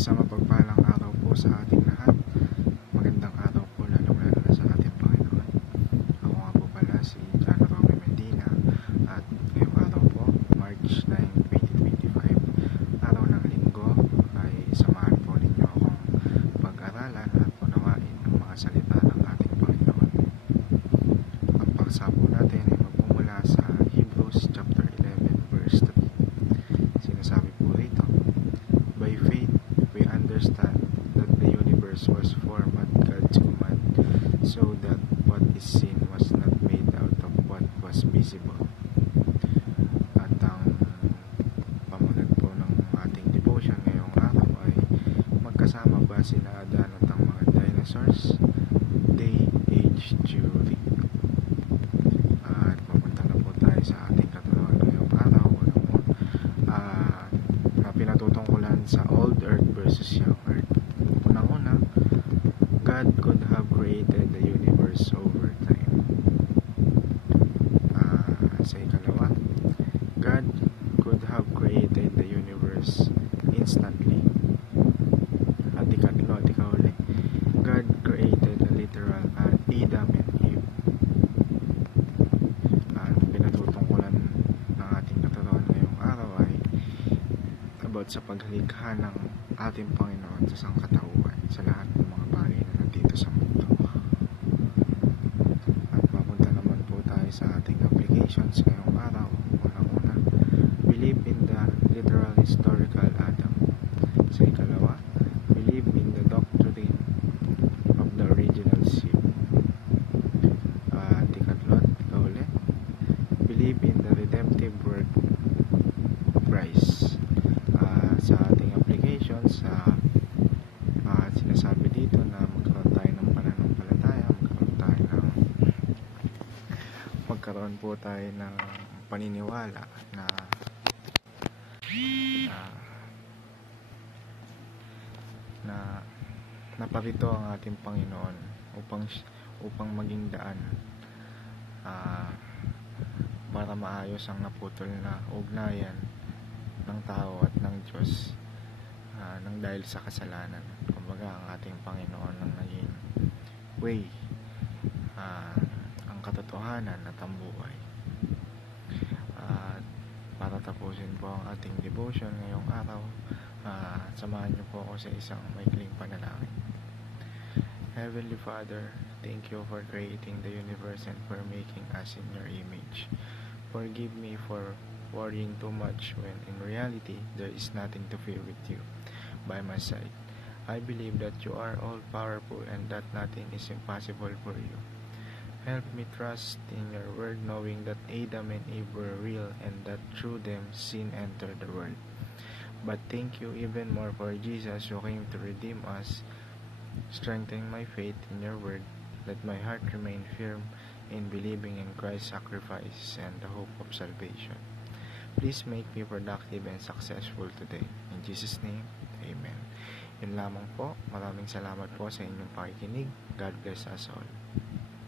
Isang mapagpalang araw po sa ating lahat. Magandang araw po lalong-lalo na sa ating Panginoon. Ako nga po pala si John Romy Medina at ngayong araw po, March 9, 2025, araw ng linggo ay samahan po ninyo akong pag-aralan at unawain ang mga salita ng ating Panginoon. Ang paksa po natin ay magmumula sa Hebrews chapter 11 verse 3. Sinasabi po rito, By faith, we understand that universe was formed at God's command, so that what is seen was not made out of what was visible. At ang pamunod po ng ating devotion ngayong araw ay magkasama ba sina Adan at ang mga dinosaurs? Day, age, araw. Ano? Ah, sa old earth versus young earth. Unang-una, God could have created the universe over time. Ah, sa ikalawa, God could have created the universe instantly. At ikatlo at ikauli, God created a literal uh, Adam and ng ating katawan ngayong araw ay about sa paglikha ng ating Panginoon sa sangkatauhan sa lahat ng mga bagay na nandito sa mundo. At mapunta naman po tayo sa ating applications ngayong araw. Unang-una, believe in the literal historical Adam. Sa ikalawa, believe in the doctrine of the original seed. At ikatlo at ikauli, believe in the redemptive work of Christ. Ah, sa ating applications, sa ah, sinasabi dito na magkaroon tayo ng pananampalataya, magkaroon tayo ng magkaroon po tayo ng paniniwala na na na naparito ang ating Panginoon upang upang maging daan ah, para maayos ang naputol na ugnayan ng tao at ng Diyos ah, nang dahil sa kasalanan. Kumbaga ang ating Panginoon ang naging way, ah, ang katotohanan at ang buhay. At para tapusin po ang ating devotion ngayong araw, ah, samahan niyo po ako sa isang maikling panalangin. Heavenly Father, thank you for creating the universe and for making us in your image. Forgive me for worrying too much when in reality there is nothing to fear with you by my side. I believe that you are all powerful and that nothing is impossible for you. Help me trust in your word knowing that Adam and Eve were real and that through them sin entered the world. But thank you even more for Jesus who came to redeem us. Strengthen my faith in your word. Let my heart remain firm in believing in Christ's sacrifice and the hope of salvation. Please make me productive and successful today. In Jesus' name, Amen. Yun lamang po. Maraming salamat po sa inyong pakikinig. God bless us all.